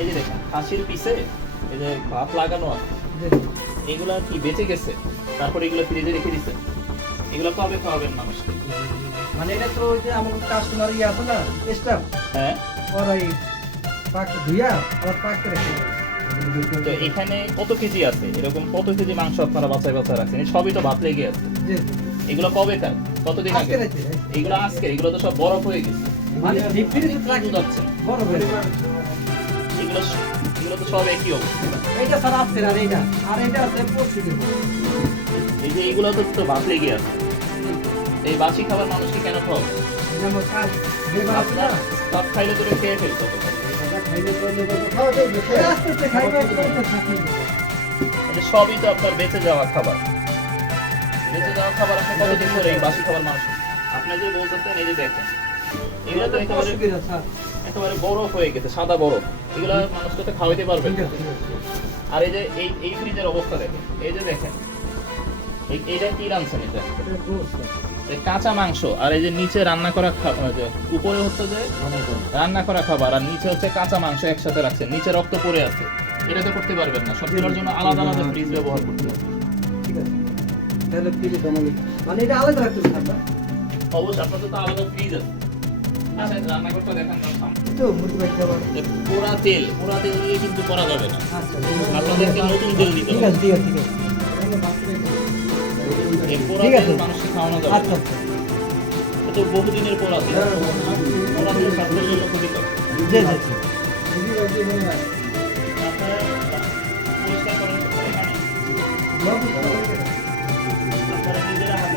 এই যে দেখেন খাসির পিসে এই যে ভাত লাগানো আছে, এগুলা কি বেঁচে গেছে, তারপর এগুলো ফ্রিজে রেখে দিচ্ছে, এগুলো কবে খাওয়াবেন মানুষকে? মানে এটা তো ওই যে আমার কাস্টমার ইয়ে আছে না স্টাফ, হ্যাঁ, ওর ওই পাক ধুইয়া ওর পাক করে খেয়ে। তো এখানে কত কেজি আছে, এরকম কত কেজি মাংস আপনারা বাছাই বাছাই রাখছেন? এই সবই তো ভাত লেগে আছে, জি এগুলো কবে কার, কতদিন আগে? আজকে রাতে এগুলো আজকে, এগুলো তো সব বরফ হয়ে গেছে, মানে ডিপ ফ্রিজে কি রাখি বুঝাচ্ছেন? বড় হয়ে এগুলো এগুলো তো সব একই অবস্থা। এইটা স্যার আছে আর এইটা আর এটা আছে পরশু দিন। এই যে এইগুলো তো ভাত লেগে আছে, এই বাসি খাবার মানুষকে কেন খাওয়াবে? যেমন কাজ বেবার আছে না সব খাইলে তো এটা খেয়ে ফেলতো। খাইলে তো খাওয়াতে আস্তে আস্তে খাইবে করতে থাকি। মানে সবই তো আপনার বেঁচে যাওয়া খাবার, বেঁচে যাওয়া খাবার আপনি কতদিন ধরে এই বাসি খাবার মানুষ, আপনি যে বলতেছেন এই যে দেখেন এগুলো তো একেবারে পরশু দিন স্যার একেবারে বরফ হয়ে গেছে, সাদা বরফ, এগুলো মানুষকে তো খাওয়াইতে পারবেন ঠিক না। আছে ঠিক আছে। আর এই যে এই ফ্রিজের অবস্থা দেখেন, এই যে দেখেন এইটা কি রাঁধছেন, এটা এটা গোস স্যার। এই কাঁচা মাংস, আর এই যে নিচে রান্না করা খাবার, যে উপরে হচ্ছে যে রান্না করা খাবার আর নিচে হচ্ছে কাঁচা মাংস একসাথে রাখছেন, নিচে রক্ত পড়ে আছে, এটা তো করতে পারবেন না, সবগুলোর জন্য আলাদা আলাদা ফ্রিজ ব্যবহার করতে হবে। ঠিক আছে তাহলে ফ্রিজে জমালি মানে এটা আলাদা রাখতে স্যার না অবশ্যই আপনাদের তো আলাদা ফ্রিজ আছে। আচ্ছা রান্না করতে দেখান তো সামনে। তো মুরগি ভাই খাবার যে পোড়া তেল দিয়ে কিন্তু করা যাবে না, আচ্ছা আপনাদেরকে নতুন তেল দিতে ঠিক হবে। আছে ঠিক আছে ঠিক আছে এই পোড়া ঠিক আছে। তেল মানুষকে খাওয়ানো যাবে আচ্ছা না। আচ্ছা এটা তো বহুদিনের পোড়া তেল, পোড়া তেল স্বাস্থ্যের জন্য ক্ষতিকর। জি জি আপনারা পরিষ্কার করেন তো এখানে, আপনারা নিজেরা হাতে